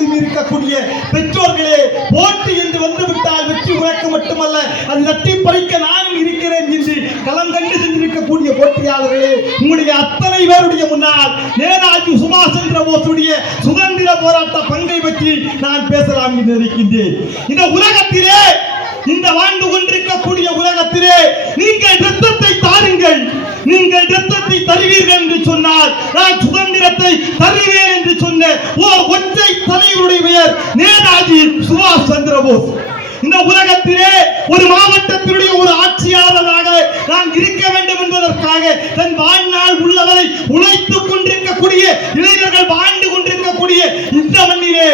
உரிமை இருக்கக்கூடிய பெற்றோர்களே, போட்டி என்று வந்துவிட்டால் வெற்றி உனக்கு மட்டுமல்ல, அது தட்டி பறிக்க நானும் இருக்கிறேன் என்று களம் கண்டு சென்றிருக்கக்கூடிய போட்டியாளர்களே, உங்களுடைய அத்தனை பேருடைய முன்னால் நேதாஜி சுபாஷ் சந்திர போஸுடைய சுதந்திர போராட்ட பங்கை பற்றி நான் பேசலாம் என்று இருக்கின்றேன். இந்த உலகத்திலே, இந்த வாழ்ந்து கொண்டிருக்கக்கூடிய உலகத்திலே நீங்கள் ரத்தத்தை தாருங்கள், நீங்கள் ரத்தத்தை தருவீர்கள் என்று சொன்னால் நான் சுதந்திரத்தை தருவேன் என்று சொன்ன ஓர் ஒற்றை தலைவருடைய பெயர் நேதாஜி சுபாஷ் சந்திர போஸ். இந்த உலகத்திலே ஒரு மாவட்டத்தினுடைய ஒரு ஆட்சியாளராக நான் இருக்க வேண்டும் என்பதற்காக தன் வாழ்நாள் உள்ளவரை உழைத்துக் கொண்டிருக்கக்கூடிய இளைஞர்கள் வாழ்ந்து கொண்டிருக்கக்கூடிய இந்த மண்ணிலே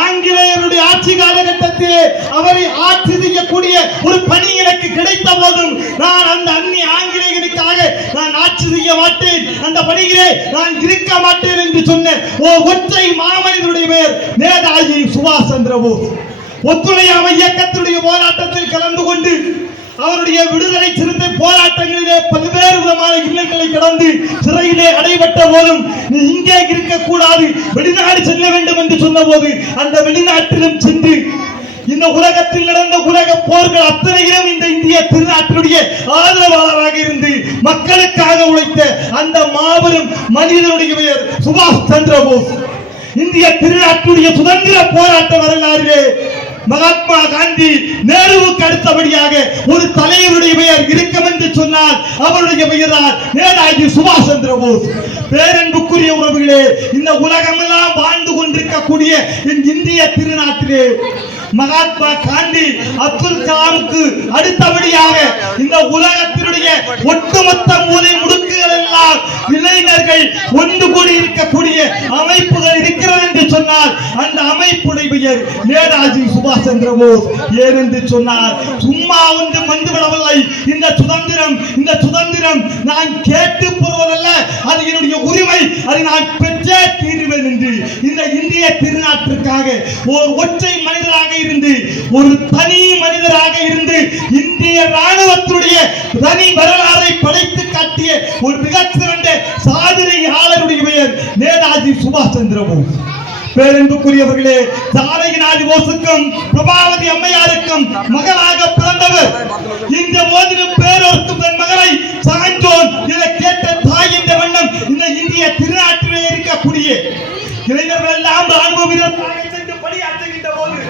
ஆங்கிலேயருடைய ஆட்சி காலகட்டத்திலே அவரை ஆட்சி செய்யக்கூடிய ஒரு பணி எனக்கு கிடைத்த போதும் நான் அந்த அந்நிய ஆங்கிலேயர்களுக்காக நான் ஆட்சி செய்ய மாட்டேன், அந்த பணியிலே நான் இருக்க மாட்டேன் என்று சொன்ன ஒற்றை மாமனிதனுடைய பெயர் நேதாஜி சுபாஷ் சந்திர போஸ். ஒத்துழையாமை இயக்கத்துடைய போராட்டத்தில் கலந்து கொண்டு அவருடைய விடுதலை சிறுத்தை போராட்டங்களிலே பல்வேறு விதமான இல்லங்களை கடந்து சிறையிலே அடைபட்ட போதும் நீ இங்கே இருக்கக்கூடாது, வெளிநாடு செல்ல வேண்டும் என்று சொன்ன போது அந்த வெளிநாட்டிலும் சென்று இந்த உலகத்தில் நடந்த உலக போர்கள் அத்தனையிலும் இந்த இந்திய திருநாட்டினுடைய ஆதரவாளராக இருந்து மக்களுக்காக உழைத்த அந்த மாபெரும் மனிதனுடைய பெயர் சுபாஷ் சந்திர போஸ். இந்திய திருநாட்டுடைய சுதந்திர போராட்ட வரலாறிலே மகாத்மா காந்தி நேருவுக்கு அடுத்தபடியாக ஒரு தலைவருடைய பெயர் இருக்கும் என்று சொன்னால் அவருடைய பெயர் நேதாஜி சுபாஷ் சந்திர போஸ். பேரன்புக்குரிய உறவுகளே, இந்த உலகமெல்லாம் வாழ்ந்து கொண்டிருக்கக்கூடிய இந்திய திருநாட்டிலே மகாத்மா காந்தி அப்துல் கலாமுக்கு அடுத்தபடியாக இந்த உலகத்தினுடைய ஒட்டுமொத்த மூலை முடுக்குகள் எல்லாம் இளைஞர்கள் ஒன்று கூடி இருக்கக்கூடிய அமைப்புகள் இருக்கிறது என்று சொன்னால் அந்த அமைப்புடைய பெயர் நேதாஜி சுபாஷ் சந்திர போஸ். ஏனென்று சொன்னார், சும்மா ஒன்று வந்துவிடவில்லை. இந்த சுதந்திரம் நான் கேட்டு பெறுவதல்ல, அது என்னுடைய உரிமை, அதை நான் பெற்றே தீருவேன் என்று இந்த இந்திய திருநாட்டிற்காக ஒரு ஒற்றை மனிதராக இருந்து, ஒரு தனி மனிதராக இருந்து இந்திய ராணுவத்துடைய தனி வரலாறை படைத்து காட்டிய ஒரு மிகச்சிறந்த சாதனையாளருடைய பெயர் நேதாஜி சுபாஷ் சந்திர போஸ். பேரன்புக்குரியவர்களே, ஜானகி நாதி போஸுக்கும் பிரபாவதி அம்மையாருக்கும் மகளாக பிறந்த